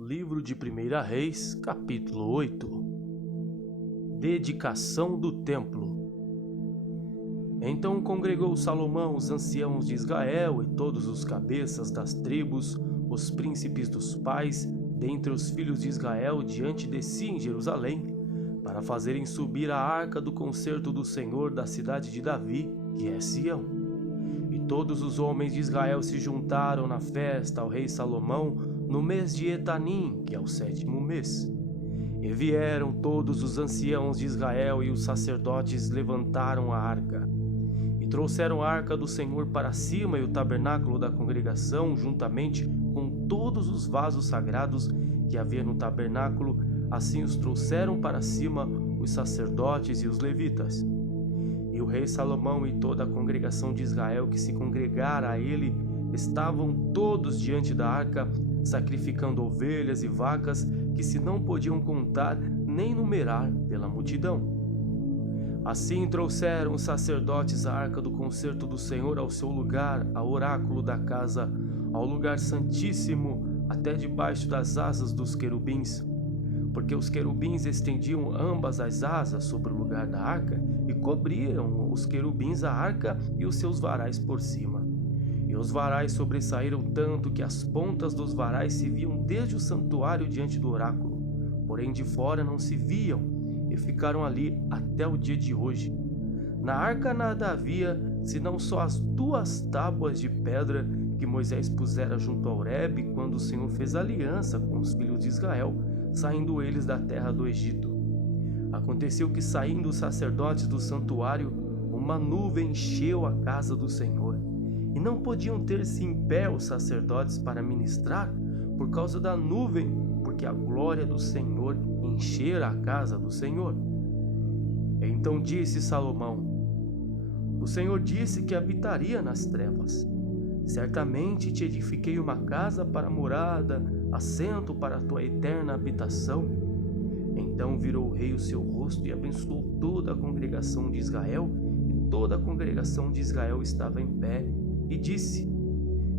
Livro de 1 Reis, capítulo 8. Dedicação do templo. Então congregou Salomão os anciãos de Israel e todos os cabeças das tribos, os príncipes dos pais, dentre os filhos de Israel, diante de si em Jerusalém, para fazerem subir a arca do concerto do Senhor da cidade de Davi, que é Sião. E todos os homens de Israel se juntaram na festa ao rei Salomão no mês de Etanim, que é o 7º mês. E vieram todos os anciãos de Israel e os sacerdotes levantaram a arca. E trouxeram a arca do Senhor para cima e o tabernáculo da congregação, juntamente com todos os vasos sagrados que havia no tabernáculo, assim os trouxeram para cima os sacerdotes e os levitas. E o rei Salomão e toda a congregação de Israel que se congregara a ele estavam todos diante da arca, sacrificando ovelhas e vacas que se não podiam contar nem numerar pela multidão. Assim trouxeram os sacerdotes a arca do concerto do Senhor ao seu lugar, ao oráculo da casa, ao lugar santíssimo, até debaixo das asas dos querubins, porque os querubins estendiam ambas as asas sobre o lugar da arca e cobriram os querubins a arca e os seus varais por cima. E os varais sobressaíram tanto que as pontas dos varais se viam desde o santuário diante do oráculo, porém de fora não se viam, e ficaram ali até o dia de hoje. Na arca nada havia, senão só as 2 tábuas de pedra que Moisés pusera junto ao Horebe quando o Senhor fez aliança com os filhos de Israel, saindo eles da terra do Egito. Aconteceu que, saindo os sacerdotes do santuário, uma nuvem encheu a casa do Senhor, e não podiam ter-se em pé os sacerdotes para ministrar por causa da nuvem, porque a glória do Senhor enchera a casa do Senhor. Então disse Salomão: O Senhor disse que habitaria nas trevas. Certamente te edifiquei uma casa para morada, assento para a tua eterna habitação. Então virou o rei o seu rosto e abençoou toda a congregação de Israel, e toda a congregação de Israel estava em pé, e disse: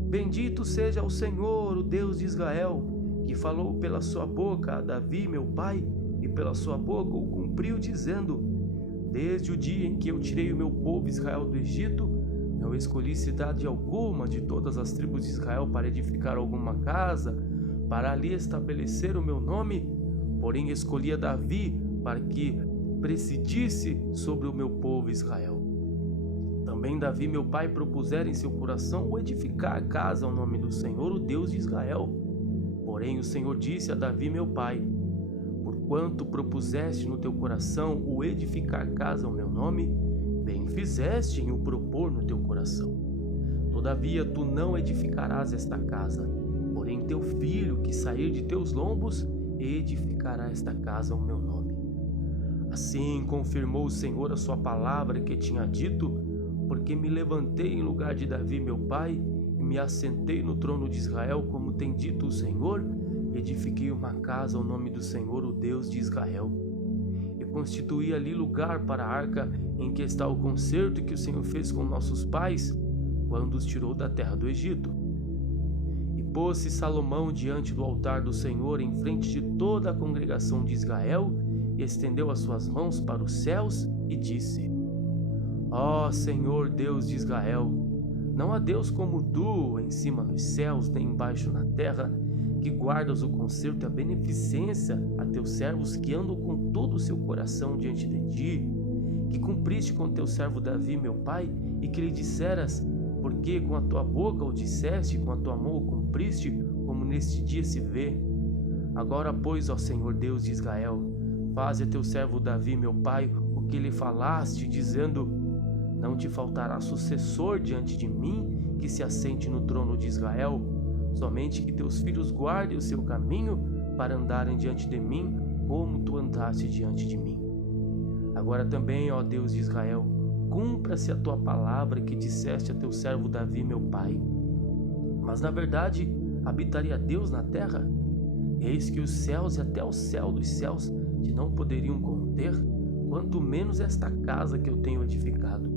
Bendito seja o Senhor, o Deus de Israel, que falou pela sua boca a Davi, meu pai, e pela sua boca o cumpriu, dizendo: Desde o dia em que eu tirei o meu povo Israel do Egito, não escolhi cidade alguma de todas as tribos de Israel para edificar alguma casa, para ali estabelecer o meu nome, porém escolhi a Davi para que presidisse sobre o meu povo Israel. Também Davi, meu pai, propusera em seu coração o edificar casa ao nome do Senhor, o Deus de Israel. Porém o Senhor disse a Davi, meu pai: Porquanto propuseste no teu coração o edificar casa ao meu nome, bem fizeste em o propor no teu coração. Todavia tu não edificarás esta casa, porém teu filho que sair de teus lombos edificará esta casa ao meu nome. Assim confirmou o Senhor a sua palavra que tinha dito, porque me levantei em lugar de Davi meu pai, e me assentei no trono de Israel, como tem dito o Senhor, edifiquei uma casa ao nome do Senhor, o Deus de Israel. E constituí ali lugar para a arca em que está o concerto que o Senhor fez com nossos pais, quando os tirou da terra do Egito. E pôs-se Salomão diante do altar do Senhor, em frente de toda a congregação de Israel, e estendeu as suas mãos para os céus, e disse: Ó Senhor Deus de Israel, não há Deus como tu, em cima nos céus, nem embaixo na terra, que guardas o concerto e a beneficência a teus servos que andam com todo o seu coração diante de ti, que cumpriste com teu servo Davi, meu pai, e que lhe disseras, porque com a tua boca o disseste, com a tua mão o cumpriste, como neste dia se vê. Agora, pois, ó Senhor Deus de Israel, faze a teu servo Davi, meu pai, o que lhe falaste, dizendo: Não te faltará sucessor diante de mim, que se assente no trono de Israel, somente que teus filhos guardem o seu caminho para andarem diante de mim, como tu andaste diante de mim. Agora também, ó Deus de Israel, cumpra-se a tua palavra que disseste a teu servo Davi, meu pai. Mas na verdade, habitaria Deus na terra? Eis que os céus e até o céu dos céus te não poderiam conter, quanto menos esta casa que eu tenho edificado.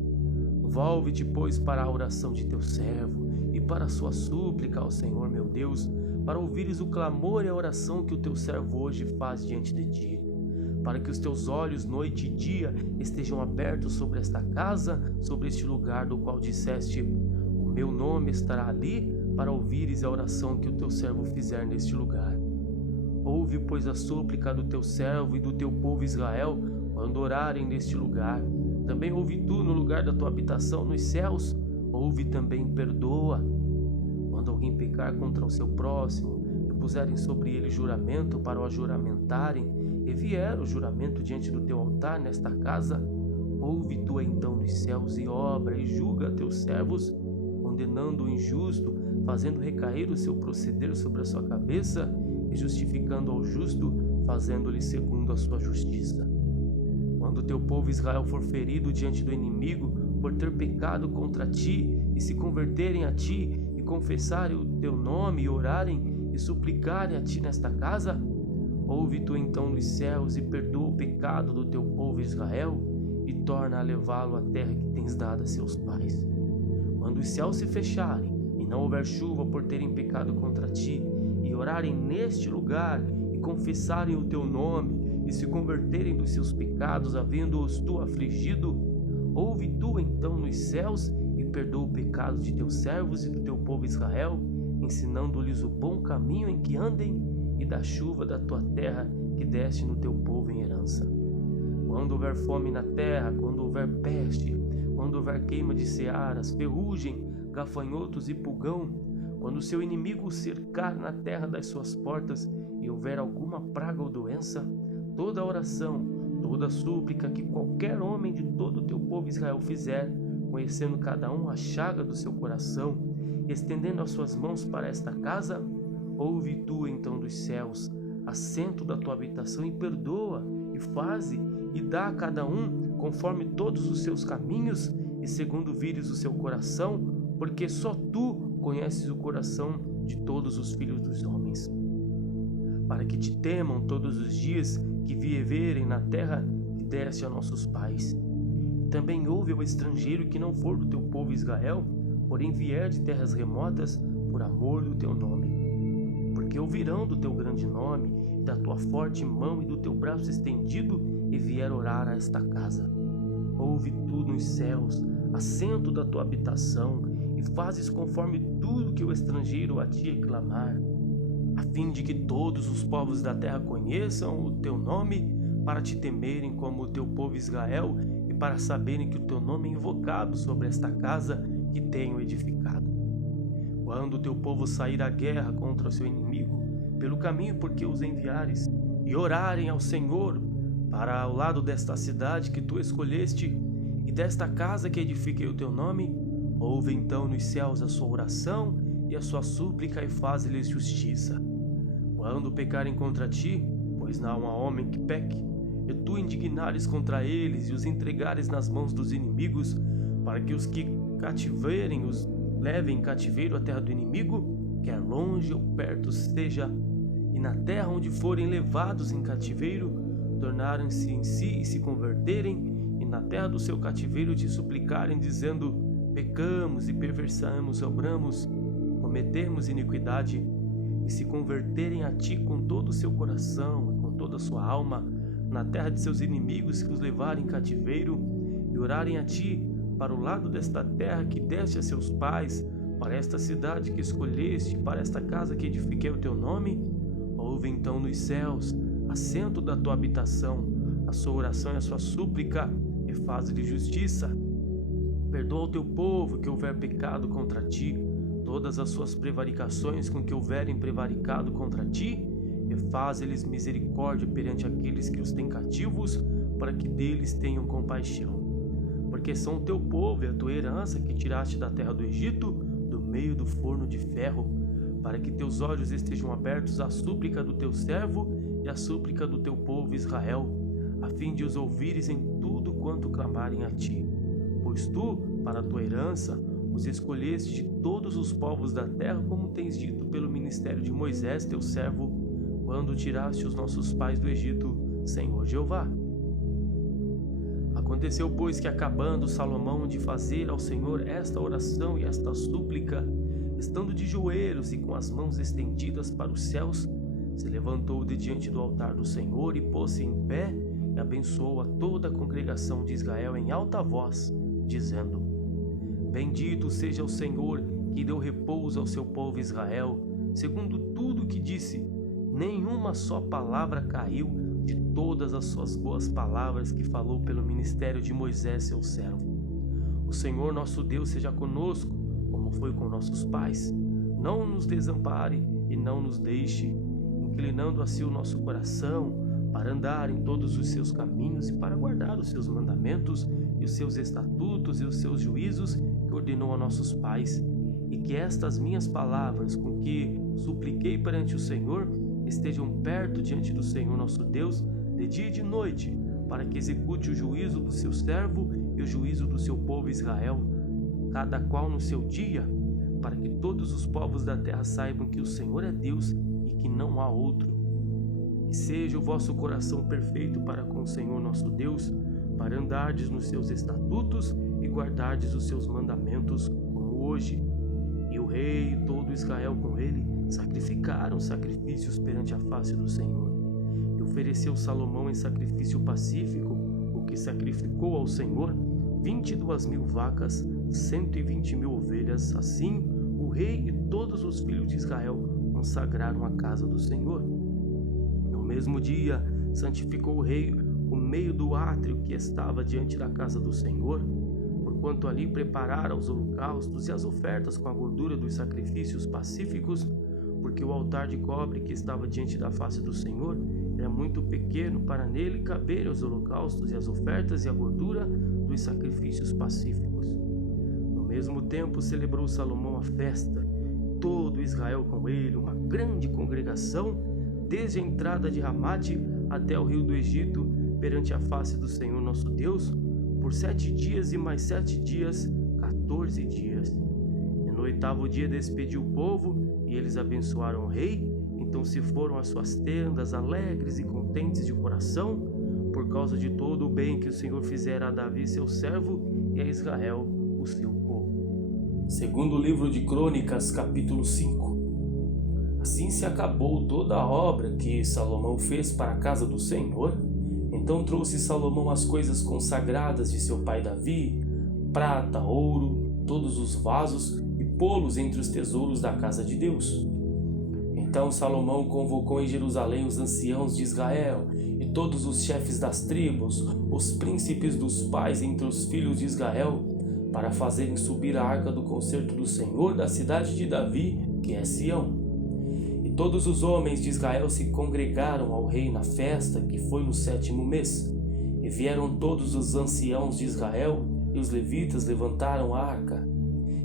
Volve-te, pois, para a oração de teu servo e para a sua súplica ao Senhor meu Deus, para ouvires o clamor e a oração que o teu servo hoje faz diante de ti, para que os teus olhos noite e dia estejam abertos sobre esta casa, sobre este lugar do qual disseste: o meu nome estará ali, para ouvires a oração que o teu servo fizer neste lugar. Ouve, pois, a súplica do teu servo e do teu povo Israel quando orarem neste lugar. Também ouve tu no lugar da tua habitação nos céus. Ouve também, perdoa. Quando alguém pecar contra o seu próximo e puserem sobre ele juramento para o ajuramentarem, e vier o juramento diante do teu altar nesta casa, ouve tu então nos céus e obra e julga teus servos, condenando o injusto, fazendo recair o seu proceder sobre a sua cabeça e justificando ao justo, fazendo-lhe segundo a sua justiça. Quando o teu povo Israel for ferido diante do inimigo por ter pecado contra ti e se converterem a ti e confessarem o teu nome e orarem e suplicarem a ti nesta casa, ouve tu então nos céus e perdoa o pecado do teu povo Israel e torna a levá-lo à terra que tens dado a seus pais. Quando os céus se fecharem e não houver chuva por terem pecado contra ti, e orarem neste lugar e confessarem o teu nome e se converterem dos seus pecados, havendo-os tu afligido, ouve tu então nos céus e perdoa o pecado de teus servos e do teu povo Israel, ensinando-lhes o bom caminho em que andem, e da chuva da tua terra que deste no teu povo em herança. Quando houver fome na terra, quando houver peste, quando houver queima de searas, ferrugem, gafanhotos e pulgão, quando o seu inimigo o cercar na terra das suas portas e houver alguma praga ou doença, toda oração, toda súplica que qualquer homem de todo o teu povo Israel fizer, conhecendo cada um a chaga do seu coração, estendendo as suas mãos para esta casa, ouve tu então dos céus, assento da tua habitação, e perdoa, e faze, e dá a cada um conforme todos os seus caminhos, e segundo vires o seu coração, porque só tu conheces o coração de todos os filhos dos homens, para que te temam todos os dias que viverem na terra que deste a nossos pais. Também ouve o estrangeiro que não for do teu povo Israel, porém vier de terras remotas, por amor do teu nome. Porque ouvirão do teu grande nome, e da tua forte mão e do teu braço estendido, e vier orar a esta casa. Ouve tu nos céus, assento da tua habitação, e fazes conforme tudo que o estrangeiro a ti clamar, a fim de que todos os povos da terra conheçam o teu nome, para te temerem como o teu povo Israel, e para saberem que o teu nome é invocado sobre esta casa que tenho edificado. Quando o teu povo sair à guerra contra o seu inimigo, pelo caminho por que os enviares, e orarem ao Senhor para ao lado desta cidade que tu escolheste, e desta casa que edifiquei o teu nome, ouve então nos céus a sua oração e a sua súplica, e faze-lhes justiça. Quando pecarem contra ti, pois não há homem que peque, e tu indignares contra eles e os entregares nas mãos dos inimigos, para que os que cativerem os levem em cativeiro à terra do inimigo, quer longe ou perto seja, e na terra onde forem levados em cativeiro, tornarem-se em si e se converterem, e na terra do seu cativeiro te suplicarem, dizendo: pecamos e perversamos, obramos, cometemos iniquidade, e se converterem a ti com todo o seu coração e com toda a sua alma, na terra de seus inimigos que os levarem em cativeiro, e orarem a ti para o lado desta terra que deste a seus pais, para esta cidade que escolheste, para esta casa que edifiquei o teu nome, ouve então nos céus, assento da tua habitação, a sua oração e a sua súplica, e faz-lhe justiça. Perdoa o teu povo que houver pecado contra ti, todas as suas prevaricações com que houverem prevaricado contra ti, e faz-lhes misericórdia perante aqueles que os têm cativos, para que deles tenham compaixão. Porque são o teu povo e a tua herança que tiraste da terra do Egito, do meio do forno de ferro, para que teus olhos estejam abertos à súplica do teu servo e à súplica do teu povo Israel, a fim de os ouvires em tudo quanto clamarem a ti. Pois tu, para a tua herança, os escolheste de todos os povos da terra, como tens dito pelo ministério de Moisés, teu servo, quando tiraste os nossos pais do Egito, Senhor Jeová. Aconteceu, pois, que acabando Salomão de fazer ao Senhor esta oração e esta súplica, estando de joelhos e com as mãos estendidas para os céus, se levantou de diante do altar do Senhor e pôs-se em pé e abençoou a toda a congregação de Israel em alta voz, dizendo: Bendito seja o Senhor que deu repouso ao seu povo Israel, segundo tudo o que disse. Nenhuma só palavra caiu de todas as suas boas palavras que falou pelo ministério de Moisés, seu servo. O Senhor nosso Deus seja conosco, como foi com nossos pais. Não nos desampare e não nos deixe, inclinando assim o nosso coração para andar em todos os seus caminhos e para guardar os seus mandamentos e os seus estatutos e os seus juízos que ordenou a nossos pais. E que estas minhas palavras, com que supliquei perante o Senhor, estejam perto diante do Senhor nosso Deus, de dia e de noite, para que execute o juízo do seu servo e o juízo do seu povo Israel, cada qual no seu dia, para que todos os povos da terra saibam que o Senhor é Deus e que não há outro. E seja o vosso coração perfeito para com o Senhor nosso Deus, para andardes nos seus estatutos e guardardes os seus mandamentos, como hoje. E o rei e todo Israel com ele sacrificaram sacrifícios perante a face do Senhor. E ofereceu Salomão em sacrifício pacífico, o que sacrificou ao Senhor 22.000 vacas, 120.000 ovelhas. Assim, o rei e todos os filhos de Israel consagraram a casa do Senhor. No mesmo dia, santificou o rei o meio do átrio que estava diante da casa do Senhor, porquanto ali preparara os holocaustos e as ofertas com a gordura dos sacrifícios pacíficos, porque o altar de cobre que estava diante da face do Senhor era muito pequeno para nele caberem os holocaustos e as ofertas e a gordura dos sacrifícios pacíficos. No mesmo tempo celebrou Salomão a festa, todo Israel com ele, uma grande congregação, desde a entrada de Ramate até o rio do Egito, perante a face do Senhor nosso Deus, por 7 dias e mais 7 dias, 14 dias. E no 8º dia despediu o povo, e eles abençoaram o rei. Então se foram às suas tendas, alegres e contentes de coração, por causa de todo o bem que o Senhor fizera a Davi, seu servo, e a Israel, o seu povo. Segundo livro de Crônicas, capítulo 5. Assim se acabou toda a obra que Salomão fez para a casa do Senhor. Então trouxe Salomão as coisas consagradas de seu pai Davi, prata, ouro, todos os vasos, e pô-los entre os tesouros da casa de Deus. Então Salomão convocou em Jerusalém os anciãos de Israel e todos os chefes das tribos, os príncipes dos pais entre os filhos de Israel, para fazerem subir a arca do concerto do Senhor da cidade de Davi, que é Sião. E todos os homens de Israel se congregaram ao rei na festa, que foi no 7º mês. E vieram todos os anciãos de Israel, e os levitas levantaram a arca.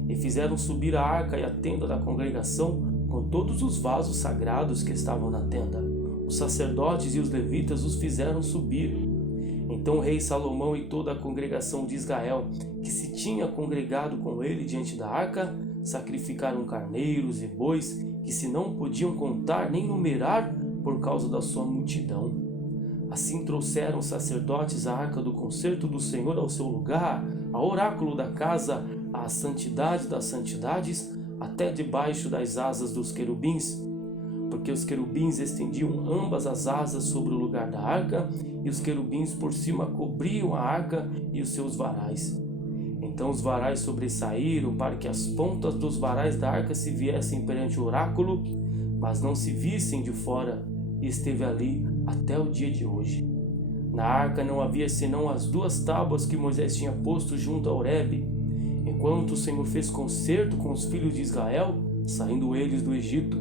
E fizeram subir a arca e a tenda da congregação, com todos os vasos sagrados que estavam na tenda. Os sacerdotes e os levitas os fizeram subir. Então o rei Salomão e toda a congregação de Israel, que se tinha congregado com ele diante da arca, sacrificaram carneiros e bois, que se não podiam contar nem numerar por causa da sua multidão. Assim trouxeram os sacerdotes a arca do concerto do Senhor ao seu lugar, ao oráculo da casa, à santidade das santidades, até debaixo das asas dos querubins, porque os querubins estendiam ambas as asas sobre o lugar da arca, e os querubins por cima cobriam a arca e os seus varais. Então os varais sobressaíram para que as pontas dos varais da arca se viessem perante o oráculo, mas não se vissem de fora, e esteve ali até o dia de hoje. Na arca não havia senão as 2 tábuas que Moisés tinha posto junto a Horebe, enquanto o Senhor fez concerto com os filhos de Israel, saindo eles do Egito.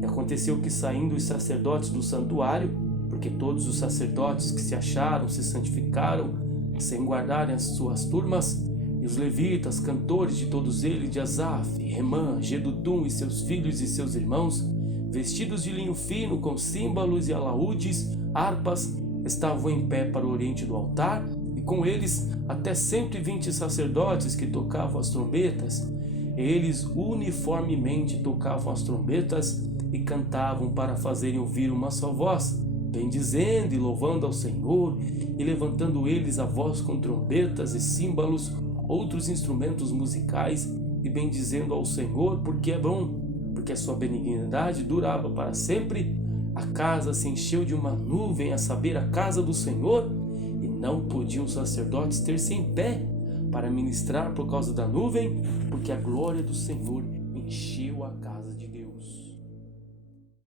E aconteceu que, saindo os sacerdotes do santuário, porque todos os sacerdotes que se acharam se santificaram, sem guardarem as suas turmas, e os levitas, cantores de todos eles, de Asaf, Remã, Gedutum e seus filhos e seus irmãos, vestidos de linho fino, com símbolos e alaúdes, harpas, estavam em pé para o oriente do altar, e com eles até 120 sacerdotes que tocavam as trombetas. Eles uniformemente tocavam as trombetas e cantavam para fazerem ouvir uma só voz, bendizendo e louvando ao Senhor, e levantando eles a voz com trombetas e símbolos, outros instrumentos musicais, e bendizendo ao Senhor, porque é bom, porque a sua benignidade durava para sempre. A casa se encheu de uma nuvem, a saber, a casa do Senhor, e não podiam os sacerdotes ter-se em pé para ministrar por causa da nuvem, porque a glória do Senhor encheu a casa de Deus.